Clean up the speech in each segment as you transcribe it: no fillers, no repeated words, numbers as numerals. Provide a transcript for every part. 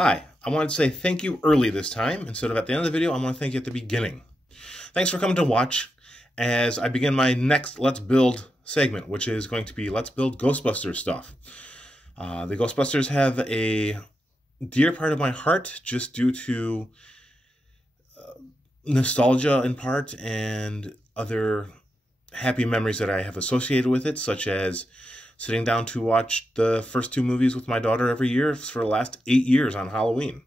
Hi, I wanted to say thank you early this time. Instead of at the end of the video, I want to thank you at the beginning. Thanks for coming to watch as I begin my next Let's Build segment, which is going to be Let's Build Ghostbusters stuff. The Ghostbusters have a dear part of my heart just due to nostalgia in part and other happy memories that I have associated with it, such as sitting down to watch the first two movies with my daughter every year for the last 8 years on Halloween.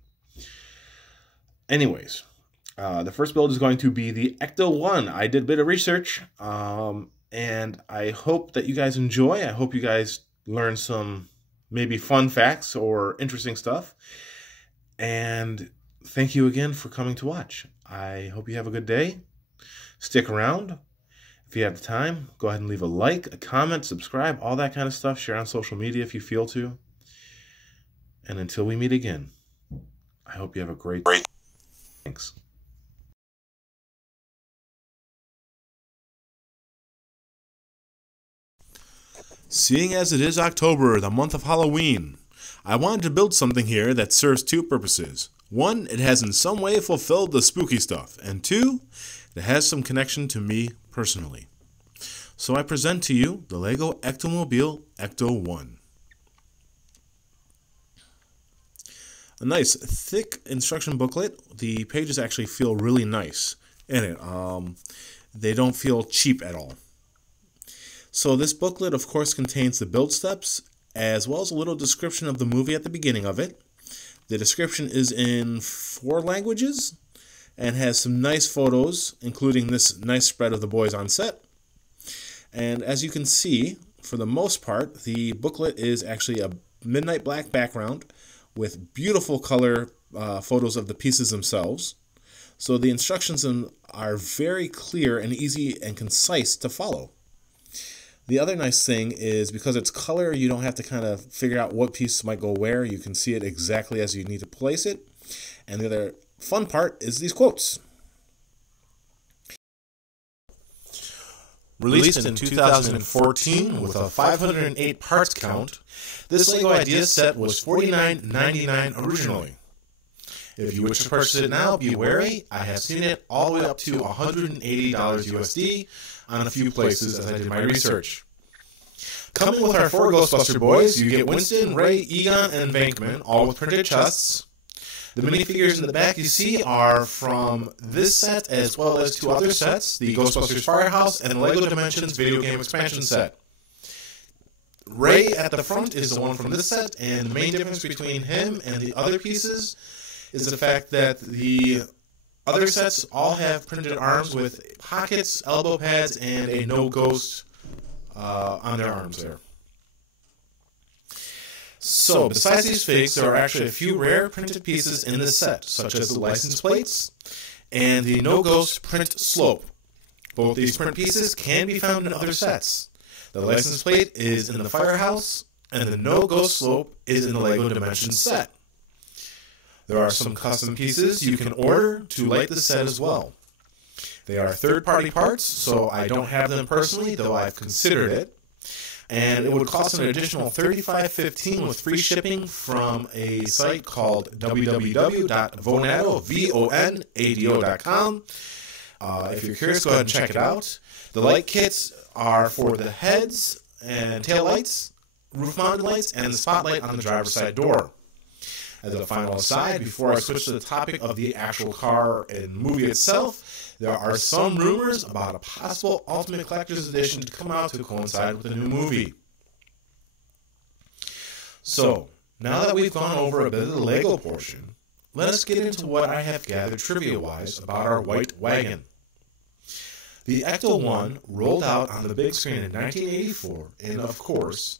Anyways, the first build is going to be the Ecto-1. I did a bit of research, and I hope that you guys enjoy. I hope you guys learn some maybe fun facts or interesting stuff. And thank you again for coming to watch. I hope you have a good day. Stick around. If you have the time, go ahead and leave a like, a comment, subscribe, all that kind of stuff. Share on social media if you feel to. And until we meet again, I hope you have a great day. Thanks. Seeing as it is October, the month of Halloween, I wanted to build something here that serves two purposes. One, it has in some way fulfilled the spooky stuff, and two, it has some connection to me personally. So I present to you the Lego Ectomobile Ecto-1. A nice thick instruction booklet. The pages actually feel really nice in it. They don't feel cheap at all. So this booklet, of course, contains the build steps, as well as a little description of the movie at the beginning of it. The description is in 4 languages and has some nice photos, including this nice spread of the boys on set. And as you can see, for the most part, the booklet is actually a midnight black background with beautiful color photos of the pieces themselves. So the instructions are very clear and easy and concise to follow. The other nice thing is because it's color, you don't have to kind of figure out what piece might go where. You can see it exactly as you need to place it. And the other fun part is these quotes. Released in 2014 with a 508 parts count, this LEGO Idea set was $49.99 originally. If you wish to purchase it now, be wary. I have seen it all the way up to $180 USD on a few places as I did my research. Coming with our 4 Ghostbuster boys, you get Winston, Ray, Egon, and Venkman, all with printed chests. The minifigures in the back you see are from this set as well as 2 other sets, the Ghostbusters Firehouse and the LEGO Dimensions video game expansion set. Ray at the front is the one from this set, and the main difference between him and the other pieces is the fact that the other sets all have printed arms with pockets, elbow pads, and a no ghost on their arms there. So, besides these figs, there are actually a few rare printed pieces in this set, such as the license plates and the no ghost print slope. Both these print pieces can be found in other sets. The license plate is in the Firehouse, and the no ghost slope is in the LEGO Dimensions set. There are some custom pieces you can order to light the set as well. They are third-party parts, so I don't have them personally, though I've considered it. And it would cost an additional $35.15 with free shipping from a site called www.vonado.com. If you're curious, go ahead and check it out. The light kits are for the heads and tail lights, roof-mounted lights, and the spotlight on the driver's side door. As a final aside, before I switch to the topic of the actual car and movie itself, there are some rumors about a possible Ultimate Collector's Edition to come out to coincide with the new movie. So, now that we've gone over a bit of the LEGO portion, let us get into what I have gathered trivia-wise about our white wagon. The Ecto-1 rolled out on the big screen in 1984 in, of course,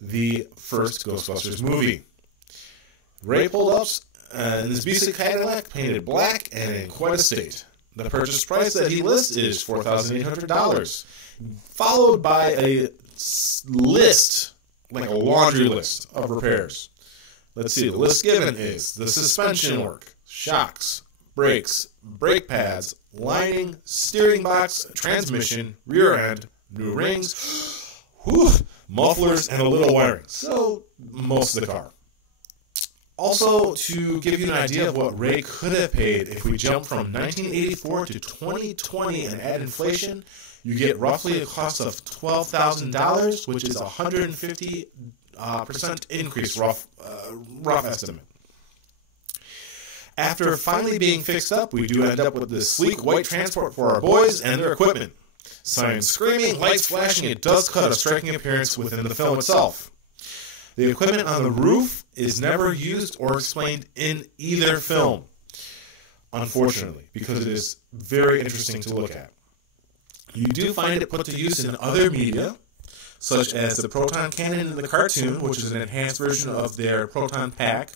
the first Ghostbusters movie. Ray pulled up in this beastly Cadillac painted black and in quite a state. The purchase price that he lists is $4,800, followed by a list, like a laundry list of repairs. Let's see, the list given is the suspension work, shocks, brakes, brake pads, lining, steering box, transmission, rear end, new rings, mufflers, and a little wiring. So, most of the car. Also, to give you an idea of what Ray could have paid, if we jump from 1984 to 2020 and add inflation, you get roughly a cost of $12,000, which is a 150% increase, rough estimate. After finally being fixed up, we do end up with this sleek white transport for our boys and their equipment. Sirens screaming, lights flashing, it does cut a striking appearance within the film itself. The equipment on the roof is never used or explained in either film, unfortunately, because it is very interesting to look at. You do find it put to use in other media, such as the proton cannon in the cartoon, which is an enhanced version of their proton pack,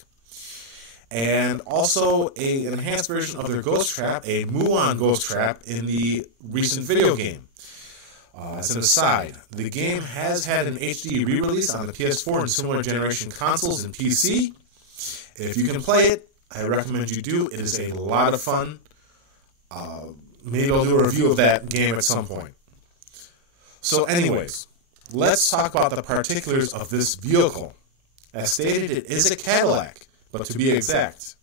and also an enhanced version of their ghost trap, a Muon ghost trap, in the recent video game. As an aside, the game has had an HD re-release on the PS4 and similar generation consoles and PC. If you can play it, I recommend you do. It is a lot of fun. Maybe I'll do a review of that game at some point. So anyways, let's talk about the particulars of this vehicle. As stated, it is a Cadillac, but to be exact,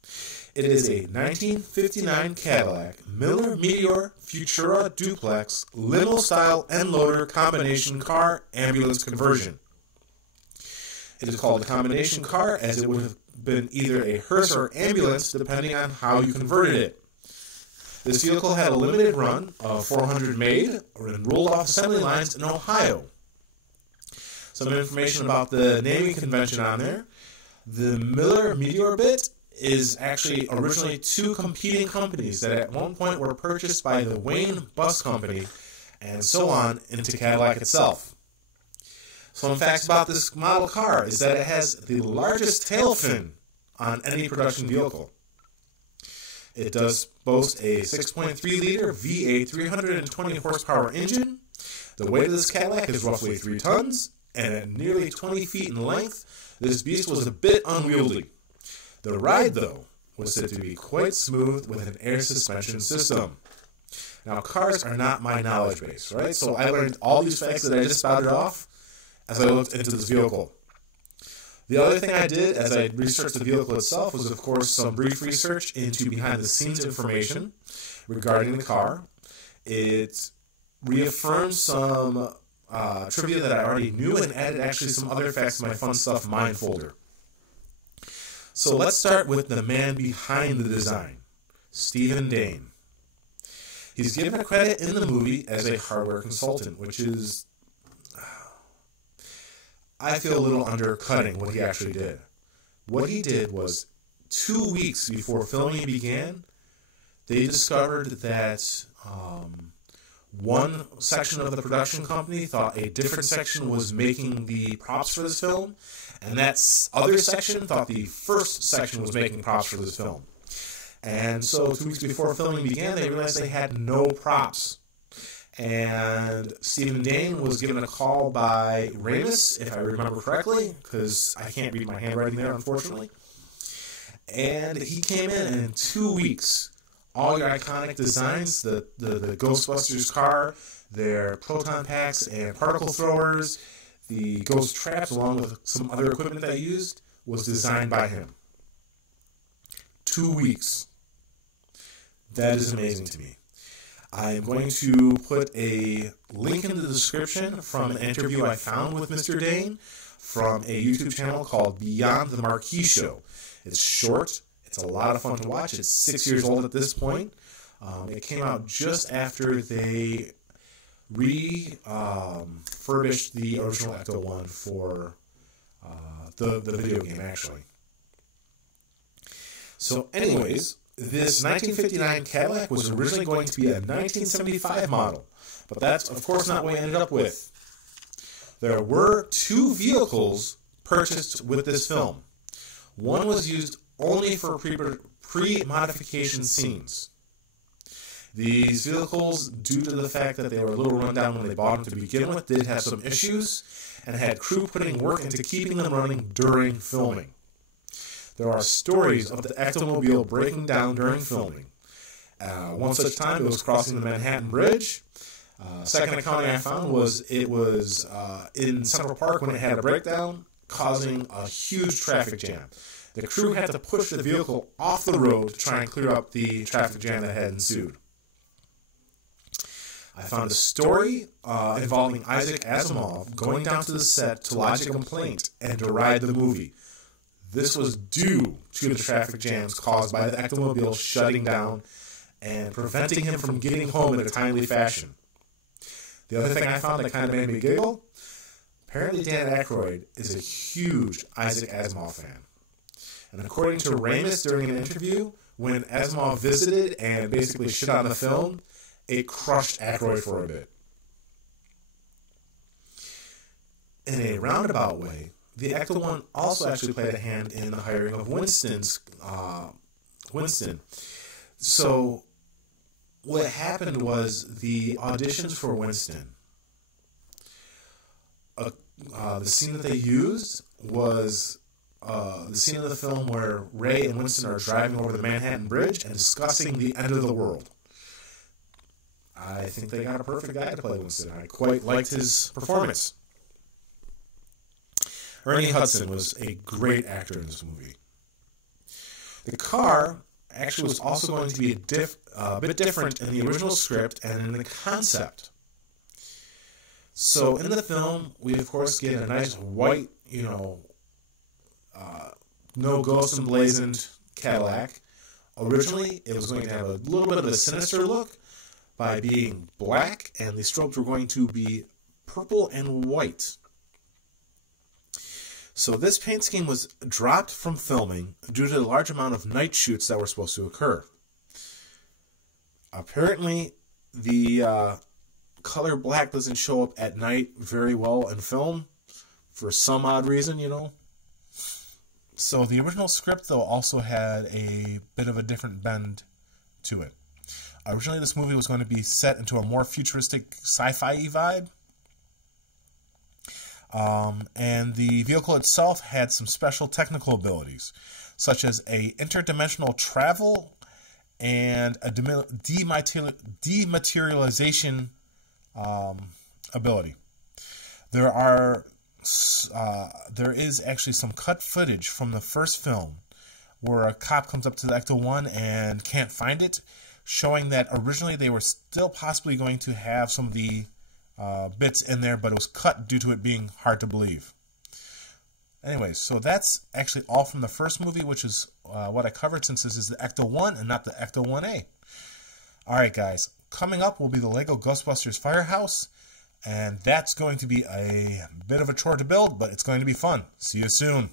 it is a 1959 Cadillac Miller Meteor Futura Duplex limo-style end-loader combination car ambulance conversion. It is called a combination car as it would have been either a hearse or ambulance depending on how you converted it. This vehicle had a limited run of 400 made and rolled off assembly lines in Ohio. Some information about the naming convention on there. The Miller Meteor bit is actually originally two competing companies that at one point were purchased by the Wayne Bus Company and so on into Cadillac itself. Some facts about this model car is that it has the largest tail fin on any production vehicle. It does boast a 6.3-liter V8 320 horsepower engine. The weight of this Cadillac is roughly 3 tons, and at nearly 20 feet in length, this beast was a bit unwieldy. The ride, though, was said to be quite smooth with an air suspension system. Now, cars are not my knowledge base, right? So I learned all these facts that I just spouted off as I looked into this vehicle. The other thing I did as I researched the vehicle itself was, of course, some brief research into behind-the-scenes information regarding the car. It reaffirmed some trivia that I already knew and added actually some other facts to my Fun Stuff Mind folder. So let's start with the man behind the design, Stephen Dane. He's given a credit in the movie as a hardware consultant, which is, I feel a little undercutting what he actually did. What he did was 2 weeks before filming began, they discovered that one section of the production company thought a different section was making the props for this film, and that other section thought the first section was making props for this film. And so 2 weeks before filming began, they realized they had no props. And Stephen Dane was given a call by Ramis, if I remember correctly, because I can't read my handwriting there, unfortunately. And he came in 2 weeks, all your iconic designs, the Ghostbusters car, their proton packs and particle throwers, the ghost traps, along with some other equipment they used, was designed by him. 2 weeks. That is amazing to me. I am going to put a link in the description from an interview I found with Mr. Dane from a YouTube channel called Beyond the Marquee Show. It's short. It's a lot of fun to watch. It's 6 years old at this point. It came out just after they refurbished the original Ecto-1 for the video game, actually. So anyways, this 1959 Cadillac was originally going to be a 1975 model, but that's, of course, not what we ended up with. There were 2 vehicles purchased with this film. One was used only for pre-modification scenes. These vehicles, due to the fact that they were a little run down when they bought them to begin with, did have some issues and had crew putting work into keeping them running during filming. There are stories of the Ectomobile breaking down during filming. One such time, it was crossing the Manhattan Bridge. Second accounting I found was it was in Central Park when it had a breakdown, causing a huge traffic jam. The crew had to push the vehicle off the road to try and clear up the traffic jam that had ensued. I found a story involving Isaac Asimov going down to the set to lodge a complaint and deride the movie. This was due to the traffic jams caused by the Ectomobile shutting down and preventing him from getting home in a timely fashion. The other thing I found that kind of made me giggle, apparently Dan Aykroyd is a huge Isaac Asimov fan. And according to Ramis during an interview, when Asimov visited and basically shit on the film, it crushed Aykroyd for a bit. In a roundabout way, the Ecto-1 also actually played a hand in the hiring of Winston. So what happened was the auditions for Winston, the scene that they used was the scene of the film where Ray and Winston are driving over the Manhattan Bridge and discussing the end of the world. I think they got a perfect guy to play Winston. I quite liked his performance. Ernie Hudson was a great actor in this movie. The car actually was also going to be a bit different in the original script and in the concept. So in the film, we of course get a nice white, no ghost emblazoned Cadillac. Originally, it was going to have a little bit of a sinister look by being black, and the strobes were going to be purple and white. So this paint scheme was dropped from filming due to the large amount of night shoots that were supposed to occur. Apparently, the color black doesn't show up at night very well in film for some odd reason, So the original script, though, also had a bit of a different bend to it. Originally, this movie was going to be set into a more futuristic sci-fi vibe. And the vehicle itself had some special technical abilities, such as a interdimensional travel and a dematerialization ability. There is actually some cut footage from the first film where a cop comes up to the Ecto-1 and can't find it, showing that originally they were still possibly going to have some of the bits in there, but it was cut due to it being hard to believe. Anyways, so that's actually all from the first movie, which is what I covered, since this is the Ecto-1 and not the Ecto-1A. Alright guys, coming up will be the Lego Ghostbusters Firehouse, and that's going to be a bit of a chore to build, but it's going to be fun. See you soon.